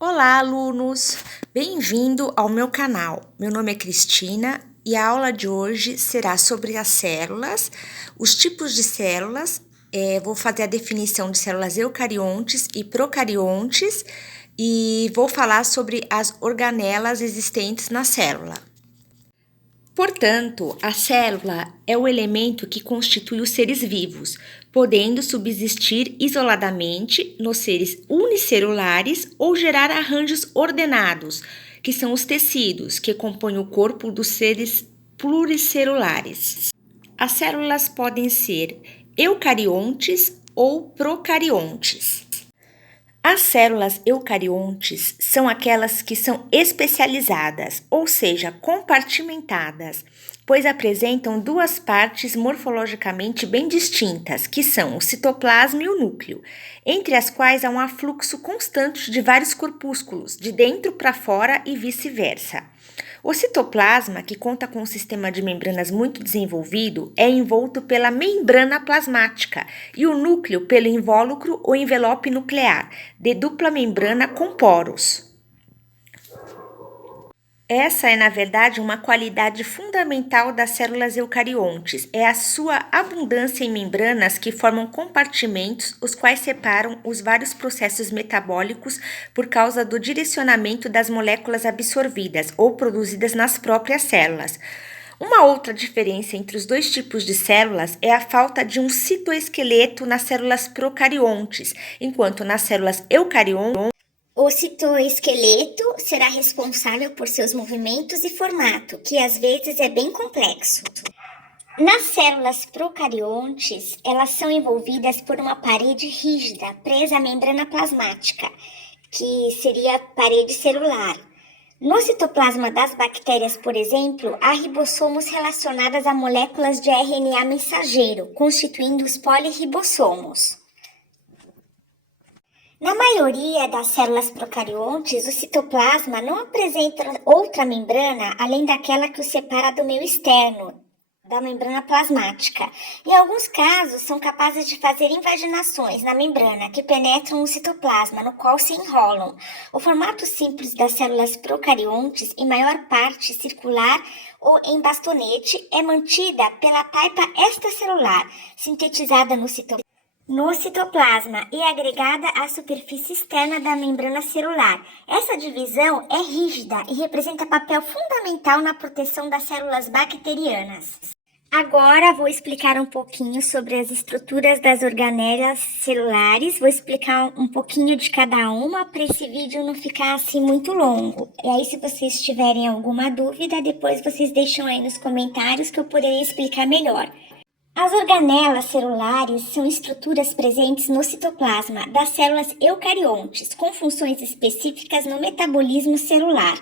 Olá, alunos! Bem-vindo ao meu canal. Meu nome é Cristina e a aula de hoje será sobre as células, os tipos de células. Vou fazer a definição de células eucariontes e procariontes e vou falar sobre as organelas existentes na célula. Portanto, a célula é o elemento que constitui os seres vivos, podendo subsistir isoladamente nos seres unicelulares ou gerar arranjos ordenados, que são os tecidos que compõem o corpo dos seres pluricelulares. As células podem ser eucariontes ou procariontes. As células eucariontes são aquelas que são especializadas, ou seja, compartimentadas, pois apresentam duas partes morfologicamente bem distintas, que são o citoplasma e o núcleo, entre as quais há um afluxo constante de vários corpúsculos, de dentro para fora e vice-versa. O citoplasma, que conta com um sistema de membranas muito desenvolvido, é envolto pela membrana plasmática e o núcleo pelo invólucro ou envelope nuclear, de dupla membrana com poros. Essa é, na verdade, uma qualidade fundamental das células eucariontes, é a sua abundância em membranas que formam compartimentos, os quais separam os vários processos metabólicos por causa do direcionamento das moléculas absorvidas ou produzidas nas próprias células. Uma outra diferença entre os dois tipos de células é a falta de um citoesqueleto nas células procariontes, enquanto nas células eucariontes, o citoesqueleto será responsável por seus movimentos e formato, que às vezes é bem complexo. Nas células procariontes, elas são envolvidas por uma parede rígida presa à membrana plasmática, que seria a parede celular. No citoplasma das bactérias, por exemplo, há ribossomos relacionados a moléculas de RNA mensageiro, constituindo os poliribossomos. Na maioria das células procariontes, o citoplasma não apresenta outra membrana além daquela que o separa do meio externo, da membrana plasmática. Em alguns casos, são capazes de fazer invaginações na membrana que penetram o citoplasma, no qual se enrolam. O formato simples das células procariontes, em maior parte circular ou em bastonete, é mantida pela taipa extracelular, sintetizada no citoplasma e agregada à superfície externa da membrana celular. Essa divisão é rígida e representa papel fundamental na proteção das células bacterianas. Agora vou explicar um pouquinho sobre as estruturas das organelas celulares. Vou explicar um pouquinho de cada uma para esse vídeo não ficar assim muito longo. E aí, se vocês tiverem alguma dúvida, depois vocês deixam aí nos comentários que eu poderia explicar melhor. As organelas celulares são estruturas presentes no citoplasma das células eucariontes, com funções específicas no metabolismo celular.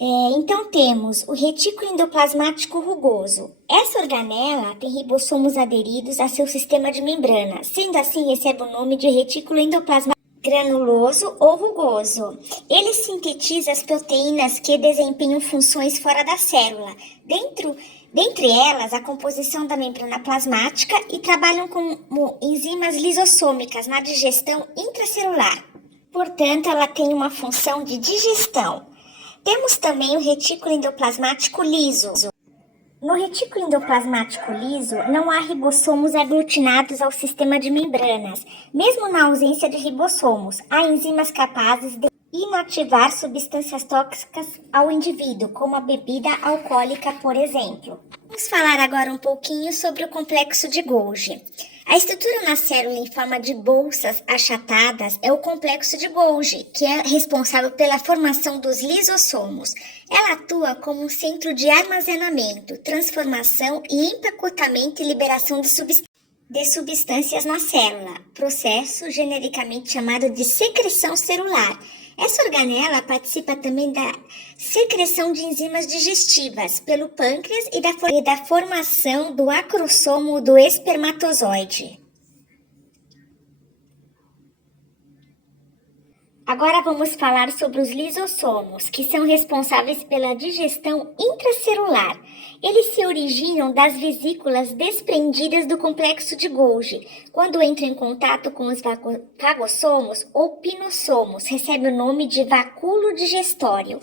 Então temos o retículo endoplasmático rugoso. Essa organela tem ribossomos aderidos a seu sistema de membrana, sendo assim recebe o nome de retículo endoplasmático granuloso ou rugoso. Ele sintetiza as proteínas que desempenham funções fora da célula, dentre elas a composição da membrana plasmática, e trabalham como enzimas lisossômicas na digestão intracelular. Portanto, ela tem uma função de digestão. Temos também o retículo endoplasmático liso. No retículo endoplasmático liso, não há ribossomos aglutinados ao sistema de membranas. Mesmo na ausência de ribossomos, há enzimas capazes de inativar substâncias tóxicas ao indivíduo, como a bebida alcoólica, por exemplo. Vamos falar agora um pouquinho sobre o complexo de Golgi. A estrutura na célula em forma de bolsas achatadas é o complexo de Golgi, que é responsável pela formação dos lisossomos. Ela atua como um centro de armazenamento, transformação e empacotamento e liberação de substâncias na célula, processo genericamente chamado de secreção celular. Essa organela participa também da secreção de enzimas digestivas pelo pâncreas e da formação do acrossomo do espermatozoide. Agora vamos falar sobre os lisossomos, que são responsáveis pela digestão intracelular. Eles se originam das vesículas desprendidas do complexo de Golgi, quando entram em contato com os fagossomos ou pinossomos, recebe o nome de vacúolo digestório.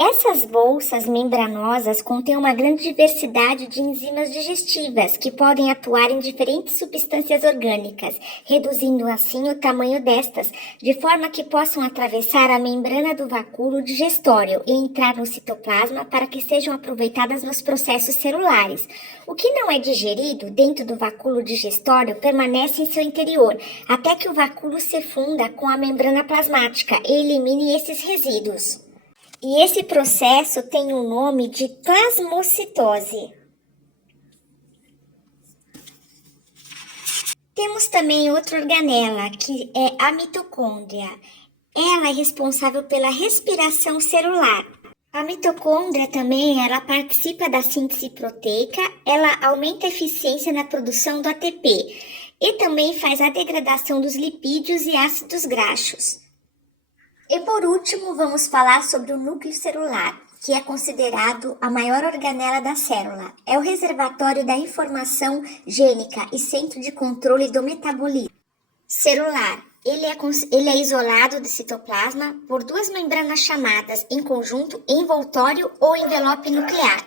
Essas bolsas membranosas contêm uma grande diversidade de enzimas digestivas que podem atuar em diferentes substâncias orgânicas, reduzindo assim o tamanho destas, de forma que possam atravessar a membrana do vacúolo digestório e entrar no citoplasma para que sejam aproveitadas nos processos celulares. O que não é digerido dentro do vacúolo digestório permanece em seu interior, até que o vacúolo se funda com a membrana plasmática e elimine esses resíduos. E esse processo tem o nome de plasmocitose. Temos também outra organela, que é a mitocôndria. Ela é responsável pela respiração celular. A mitocôndria também, ela participa da síntese proteica, ela aumenta a eficiência na produção do ATP e também faz a degradação dos lipídios e ácidos graxos. E por último, vamos falar sobre o núcleo celular, que é considerado a maior organela da célula. É o reservatório da informação gênica e centro de controle do metabolismo celular. Ele é isolado do citoplasma por duas membranas chamadas, em conjunto, envoltório ou envelope nuclear.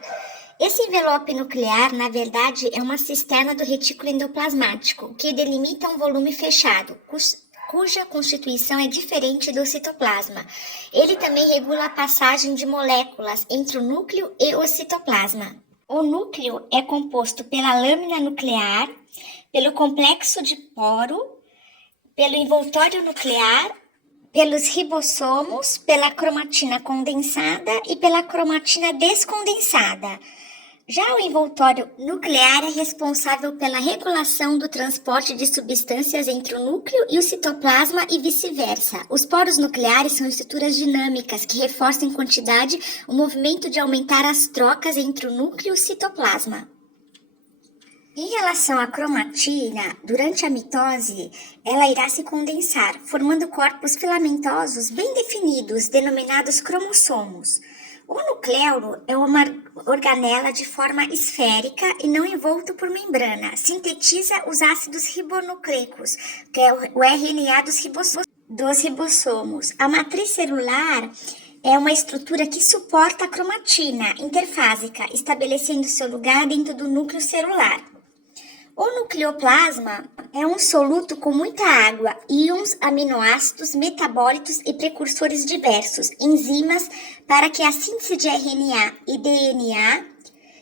Esse envelope nuclear, na verdade, é uma cisterna do retículo endoplasmático, que delimita um volume fechado, cuja constituição é diferente do citoplasma. Ele também regula a passagem de moléculas entre o núcleo e o citoplasma. O núcleo é composto pela lâmina nuclear, pelo complexo de poro, pelo envoltório nuclear, pelos ribossomos, pela cromatina condensada e pela cromatina descondensada. Já o envoltório nuclear é responsável pela regulação do transporte de substâncias entre o núcleo e o citoplasma e vice-versa. Os poros nucleares são estruturas dinâmicas que reforçam em quantidade o movimento de aumentar as trocas entre o núcleo e o citoplasma. Em relação à cromatina, durante a mitose, ela irá se condensar, formando corpos filamentosos bem definidos, denominados cromossomos. O nucleolo é uma organela de forma esférica e não envolto por membrana. Sintetiza os ácidos ribonucleicos, que é o RNA dos ribossomos. A matriz celular é uma estrutura que suporta a cromatina interfásica, estabelecendo seu lugar dentro do núcleo celular. O nucleoplasma é um soluto com muita água, íons, aminoácidos, metabólitos e precursores diversos, enzimas para que a síntese de RNA e DNA,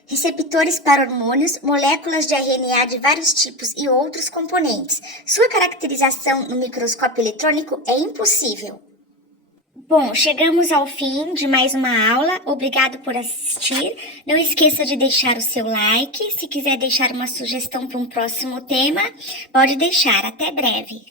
receptores para hormônios, moléculas de RNA de vários tipos e outros componentes. Sua caracterização no microscópio eletrônico é impossível. Bom, chegamos ao fim de mais uma aula. Obrigado por assistir. Não esqueça de deixar o seu like. Se quiser deixar uma sugestão para um próximo tema, pode deixar. Até breve.